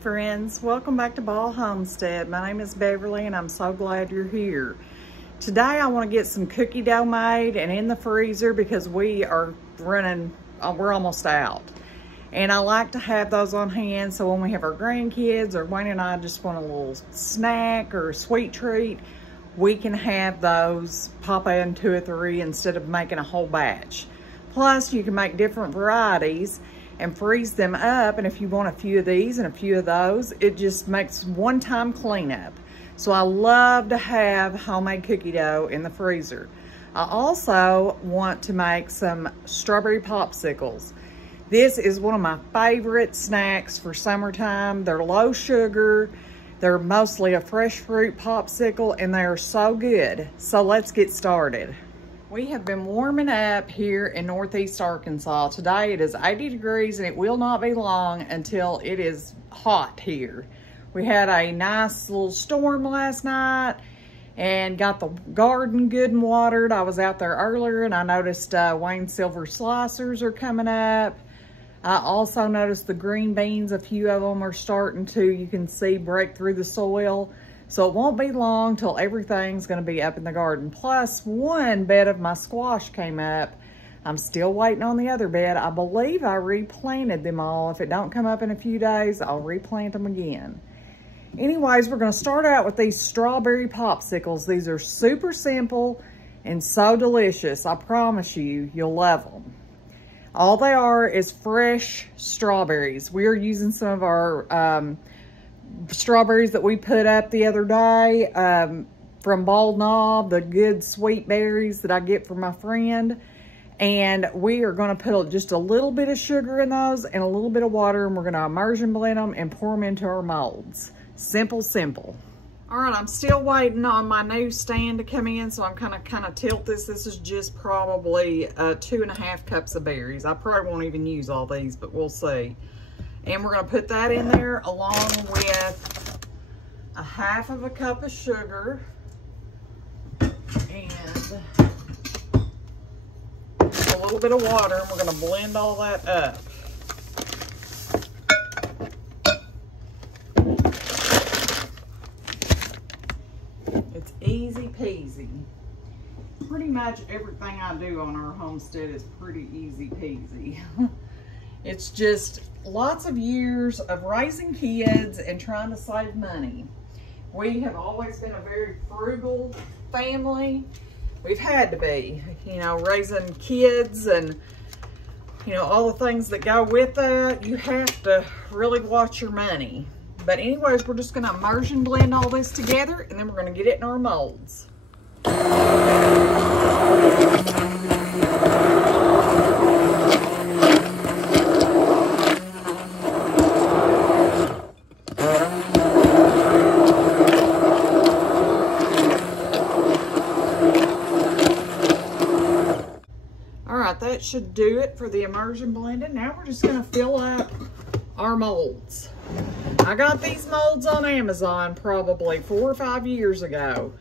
Friends, welcome back to Ball Homestead. My name is Beverly and I'm so glad you're here. Today I want to get some cookie dough made and in the freezer because we're almost out. And I like to have those on hand so when we have our grandkids or Wayne and I just want a little snack or a sweet treat, we can have those, pop in 2 or 3 instead of making a whole batch. Plus you can make different varieties and freeze them up, and if you want a few of these and a few of those, it just makes one-time cleanup. So I love to have homemade cookie dough in the freezer. I also want to make some strawberry popsicles. This is one of my favorite snacks for summertime. They're low sugar, they're mostly a fresh fruit popsicle, and they're so good. So let's get started. We have been warming up here in Northeast Arkansas. Today it is 80 degrees and it will not be long until it is hot here. We had a nice little storm last night and got the garden good and watered. I was out there earlier and I noticed Wayne silver slicers are coming up. I also noticed the green beans, a few of them are starting to, you can see, break through the soil. So it won't be long till everything's gonna be up in the garden. Plus, one bed of my squash came up. I'm still waiting on the other bed. I believe I replanted them all. If it don't come up in a few days, I'll replant them again. Anyways, we're gonna start out with these strawberry popsicles. These are super simple and so delicious. I promise you, you'll love them. All they are is fresh strawberries. We are using some of our strawberries that we put up the other day from Bald Knob, the good sweet berries that I get from my friend. And we are going to put just a little bit of sugar in those and a little bit of water, and we're going to immersion blend them and pour them into our molds. Simple, simple. All right, I'm still waiting on my new stand to come in, so I'm kind of tilt this. This is just probably 2.5 cups of berries. I probably won't even use all these, but we'll see. And we're going to put that in there along with 1/2 cup of sugar and a little bit of water, and we're going to blend all that up. It's easy peasy. Pretty much everything I do on our homestead is pretty easy peasy. It's just lots of years of raising kids and trying to save money. We have always been a very frugal family. We've had to be, you know, raising kids and, you know, all the things that go with that. You have to really watch your money. But anyways, we're just gonna immersion blend all this together and then we're gonna get it in our molds. That should do it for the immersion blending. Now we're just going to fill up our molds. I got these molds on Amazon probably 4 or 5 years ago.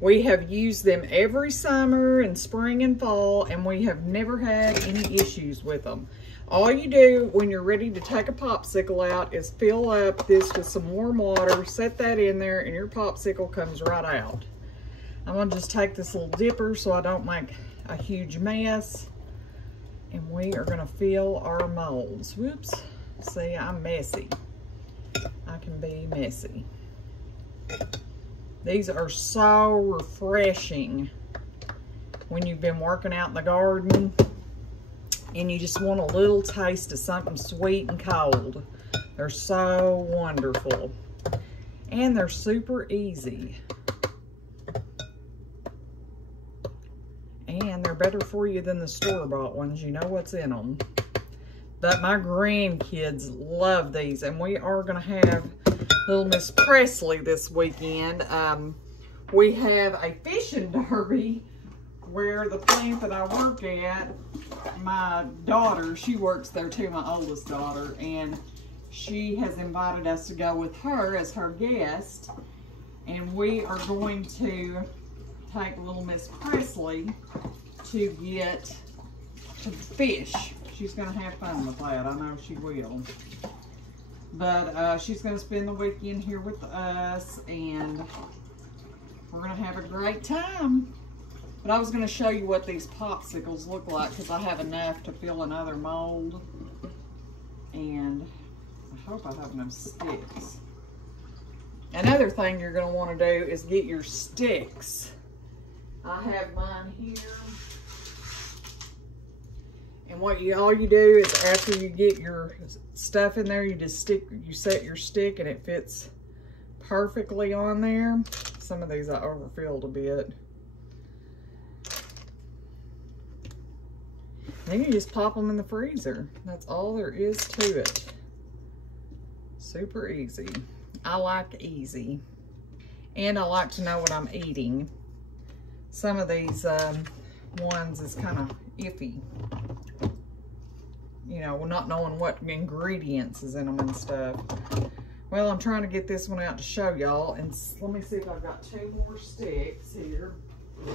We have used them every summer and spring and fall, and we have never had any issues with them. All you do when you're ready to take a popsicle out is fill up this with some warm water, set that in there, and your popsicle comes right out. I'm going to just take this little dipper so I don't make a huge mess. And we are going to fill our molds. Whoops. See, I'm messy. I can be messy. These are so refreshing when you've been working out in the garden and you just want a little taste of something sweet and cold. They're so wonderful. And they're super easy. And they're better for you than the store-bought ones. You know what's in them. But my grandkids love these. And we are going to have little Miss Presley this weekend. We have a fishing derby where the plant that I work at, my daughter, she works there too, my oldest daughter. And she has invited us to go with her as her guest. And we are going to take little Miss Presley to get to fish. She's gonna have fun with that. I know she will. But she's going to spend the weekend here with us, and we're going to have a great time. But I was going to show you what these popsicles look like, because I have enough to fill another mold. And I hope I have enough sticks. Another thing you're going to want to do is get your sticks. I have mine here. And all you do is after you get your stuff in there, you set your stick and it fits perfectly on there. Some of these I overfilled a bit. Then you just pop them in the freezer. That's all there is to it. Super easy. I like easy. And I like to know what I'm eating. Some of these ones is kind of iffy. You know, not knowing what ingredients is in them and stuff. Well, I'm trying to get this one out to show y'all. And let me see if I've got 2 more sticks here. There's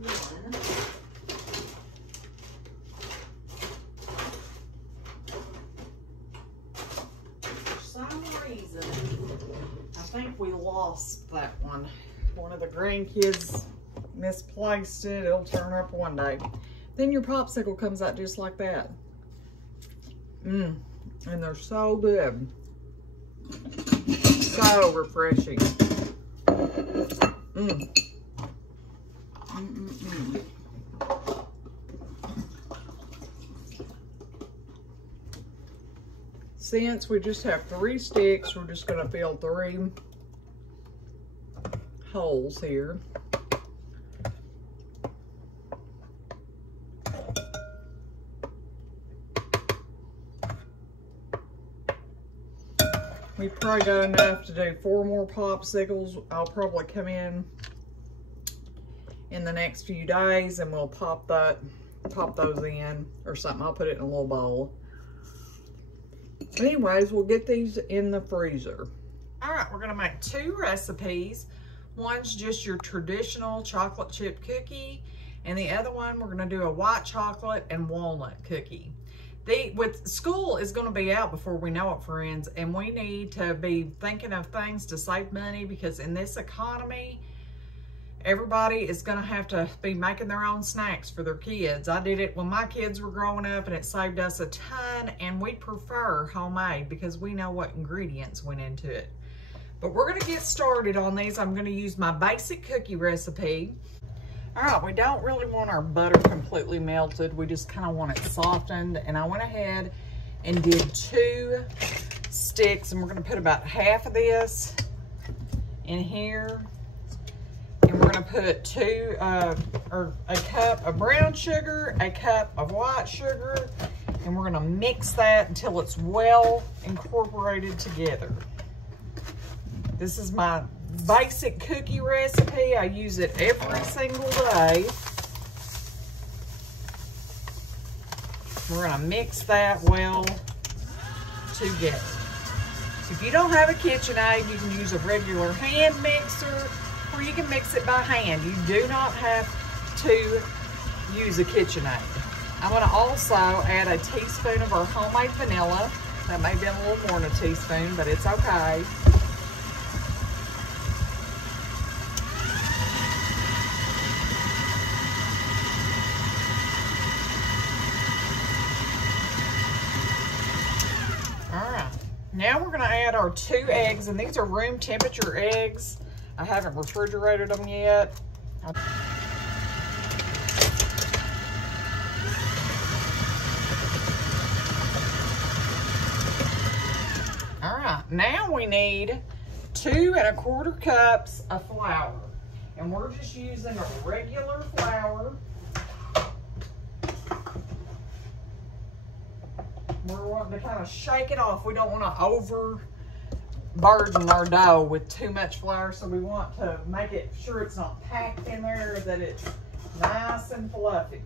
one. For some reason, I think we lost that one. One of the grandkids misplaced it. It'll turn up one day. Then your popsicle comes out just like that. And they're so good. So refreshing. Since we just have 3 sticks, we're just going to fill 3 holes here. We probably got enough to do 4 more popsicles. I'll probably come in the next few days and we'll pop those in or something. I'll put it in a little bowl. Anyways, we'll get these in the freezer. All right, we're gonna make 2 recipes. One's just your traditional chocolate chip cookie, and the other one we're gonna do a white chocolate and walnut cookie. With school is going to be out before we know it, friends, and we need to be thinking of things to save money, because in this economy, everybody is going to have to be making their own snacks for their kids. I did it when my kids were growing up, and it saved us a ton, and we prefer homemade because we know what ingredients went into it. But we're going to get started on these. I'm going to use my basic cookie recipe. All right, we don't really want our butter completely melted. We just kind of want it softened. And I went ahead and did 2 sticks, and we're gonna put about half of this in here. And we're gonna put a cup of brown sugar, a cup of white sugar, and we're gonna mix that until it's well incorporated together. This is my basic cookie recipe. I use it every single day. We're gonna mix that well together. So if you don't have a KitchenAid, you can use a regular hand mixer, or you can mix it by hand. You do not have to use a KitchenAid. I'm gonna also add a teaspoon of our homemade vanilla. That may be a little more than a teaspoon, but it's okay. Now we're gonna add our 2 eggs, and these are room temperature eggs. I haven't refrigerated them yet. All right, now we need 2 1/4 cups of flour, and we're just using a regular flour. We're wanting to kind of shake it off. We don't want to overburden our dough with too much flour, so we want to make it sure it's not packed in there, that it's nice and fluffy.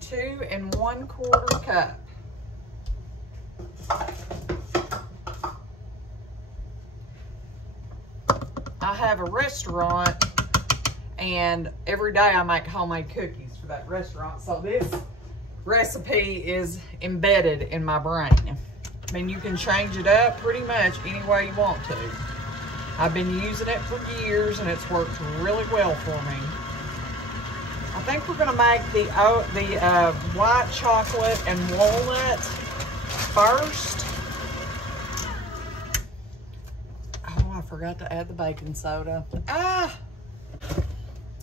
2 1/4 cup. I have a restaurant, and every day I make homemade cookies for that restaurant. So this recipe is embedded in my brain. I mean, you can change it up pretty much any way you want to. I've been using it for years and it's worked really well for me. I think we're gonna make the white chocolate and walnut first. Oh, I forgot to add the baking soda. Ah!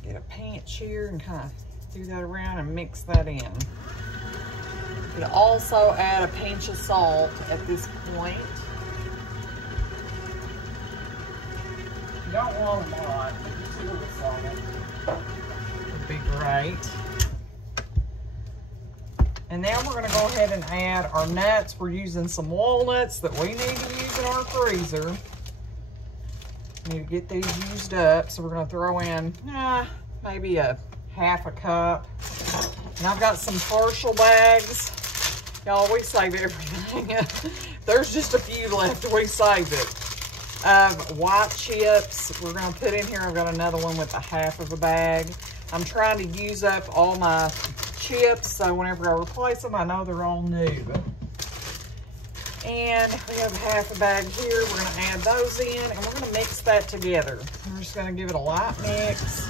Get a pinch here and kind of do that around and mix that in. You could also add a pinch of salt at this point. You don't want a lot, but just a little salt would be great. And now we're going to go ahead and add our nuts. We're using some walnuts that we need to use in our freezer. We need to get these used up, so we're going to throw in maybe a half a cup. And I've got some partial bags. Y'all, we save everything. There's just a few left. We save it. White chips we're going to put in here. I've got another one with a half of a bag. I'm trying to use up all my chips, so whenever I replace them, I know they're all new. And we have half a bag here. We're going to add those in, and we're going to mix that together. We're just going to give it a light mix.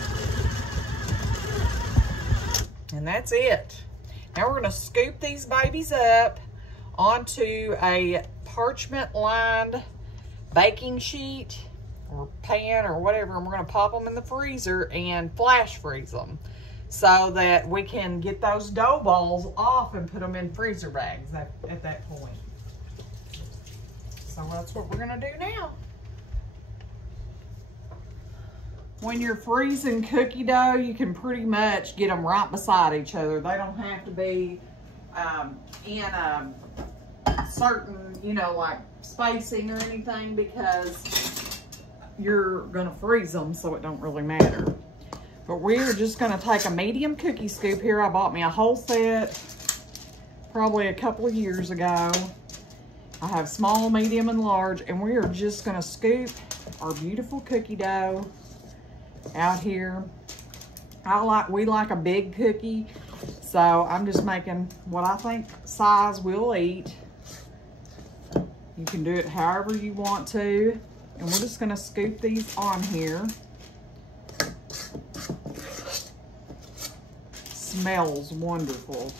And that's it. Now we're going to scoop these babies up onto a parchment-lined baking sheet or pan or whatever, and we're going to pop them in the freezer and flash freeze them so that we can get those dough balls off and put them in freezer bags at that point. So that's what we're going to do now. When you're freezing cookie dough, you can pretty much get them right beside each other. They don't have to be in a certain, you know, like spacing or anything, because you're gonna freeze them, so it don't really matter. But we're just gonna take a medium cookie scoop here. I bought me a whole set probably a couple of years ago. I have small, medium, and large, and we are just gonna scoop our beautiful cookie dough out here. We like a big cookie, so I'm just making what I think size we'll eat. You can do it however you want to. And we're just gonna scoop these on here. Smells wonderful.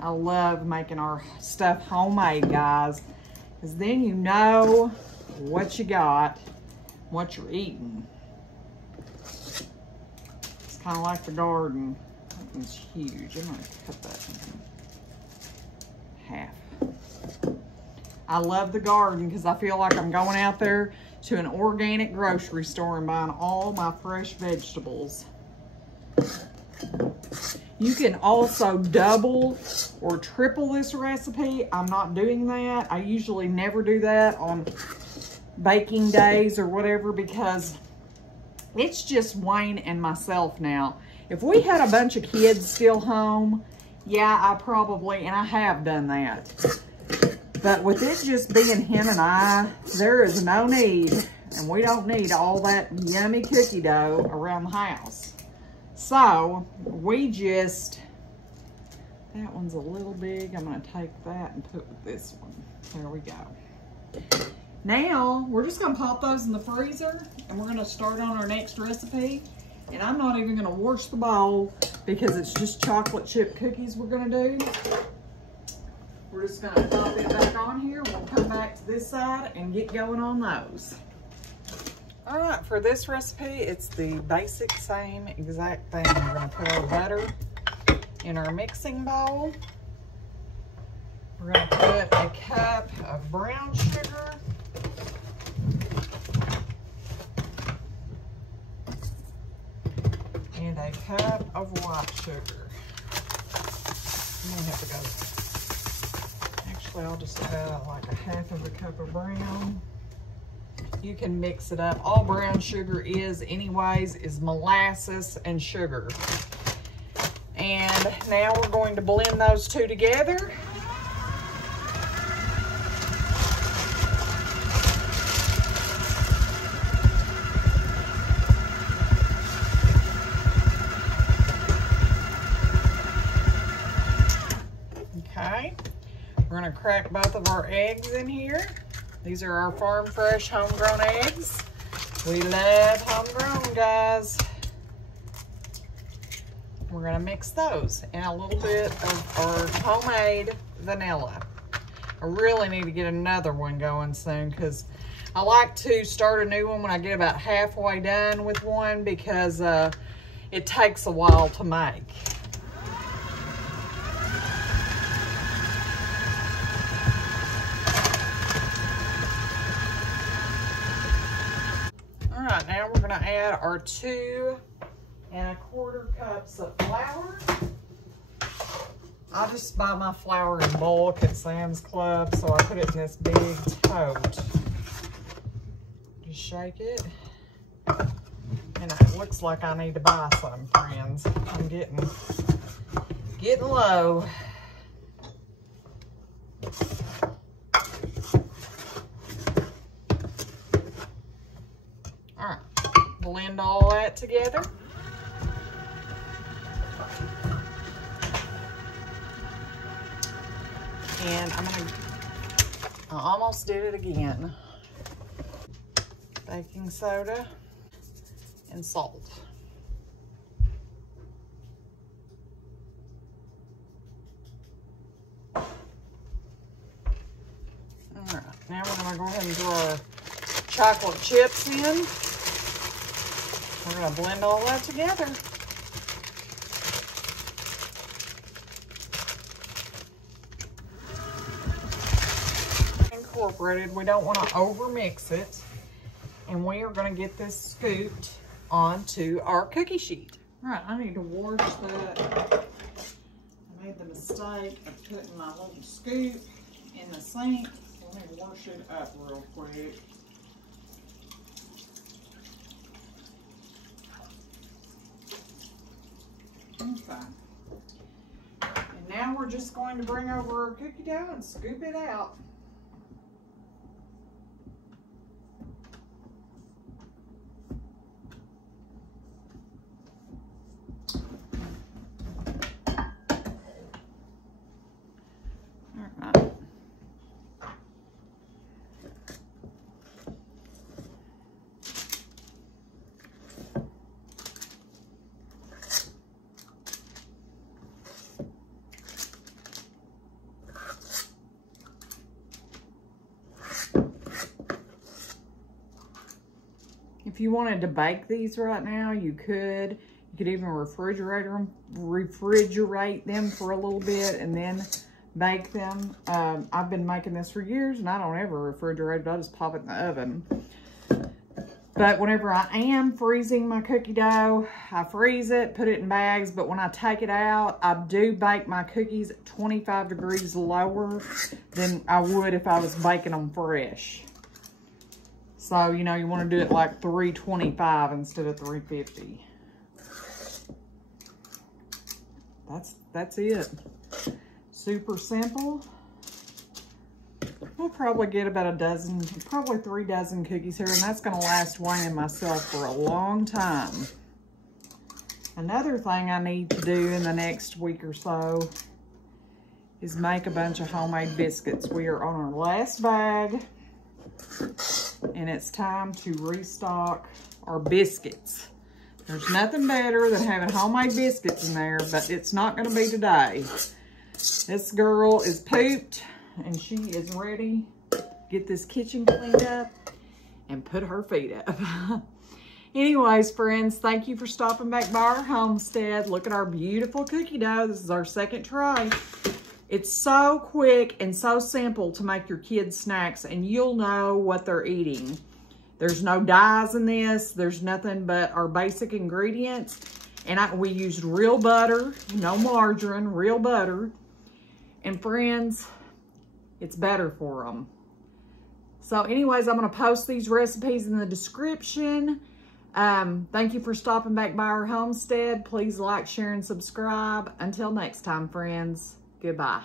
I love making our stuff homemade, guys, because then you know what you got, what you're eating. It's kind of like the garden. That one's huge. I'm gonna cut that in half. I love the garden because I feel like I'm going out there to an organic grocery store and buying all my fresh vegetables. You can also double or triple this recipe. I'm not doing that. I usually never do that on baking days or whatever, because it's just Wayne and myself now. If we had a bunch of kids still home, yeah, I probably, and I have done that. But with it just being him and I, there is no need, and we don't need all that yummy cookie dough around the house. So we just, that one's a little big. I'm gonna take that and put with this one. There we go. Now we're just gonna pop those in the freezer, and we're gonna start on our next recipe. And I'm not even gonna wash the bowl because it's just chocolate chip cookies we're gonna do. We're just gonna pop it back on here. We'll come back to this side and get going on those. All right, for this recipe, it's the basic same exact thing. We're gonna put our butter in our mixing bowl. We're gonna put a cup of brown sugar. And a cup of white sugar. I'm gonna have to go. Actually, I'll just add like a half of a cup of brown. You can mix it up. All brown sugar is anyways is molasses and sugar. And now we're going to blend those two together. Okay, we're gonna crack both of our eggs in here. These are our farm fresh homegrown eggs. We love homegrown, guys. We're gonna mix those and a little bit of our homemade vanilla. I really need to get another one going soon because I like to start a new one when I get about halfway done with one because it takes a while to make. All right, now we're gonna add our 2 1/4 cups of flour. I just buy my flour in bulk at Sam's Club, so I put it in this big tote. Just shake it. And it looks like I need to buy some, friends. I'm getting low. All right, blend all that together. And I almost did it again. Baking soda and salt. All right, now we're gonna go ahead and throw our chocolate chips in. We're gonna blend all that together. Incorporated, we don't want to over mix it, and we are going to get this scooped onto our cookie sheet. All right, I need to wash that. I made the mistake of putting my little scoop in the sink. Let me wash it up real quick. Okay. And now we're just going to bring over our cookie dough and scoop it out. If you wanted to bake these right now, you could. You could even refrigerate them for a little bit and then bake them. I've been making this for years and I don't ever refrigerate it. I just pop it in the oven. But whenever I am freezing my cookie dough, I freeze it, put it in bags. But when I take it out, I do bake my cookies at 25 degrees lower than I would if I was baking them fresh. So, you know, you want to do it like 325 instead of 350. That's it. Super simple. We'll probably get about a dozen, probably 3 dozen cookies here, and that's going to last Wayne and myself for a long time. Another thing I need to do in the next week or so is make a bunch of homemade biscuits. We are on our last bag, and it's time to restock our biscuits. There's nothing better than having homemade biscuits in there, but it's not going to be today. This girl is pooped, and she is ready to get this kitchen cleaned up and put her feet up. Anyways, friends, thank you for stopping back by our homestead. Look at our beautiful cookie dough. This is our second tray. It's so quick and so simple to make your kids snacks, and you'll know what they're eating. There's no dyes in this. There's nothing but our basic ingredients. And we used real butter, no margarine, real butter. And friends, it's better for them. So anyways, I'm going to post these recipes in the description. Thank you for stopping back by our homestead. Please like, share, and subscribe. Until next time, friends, goodbye.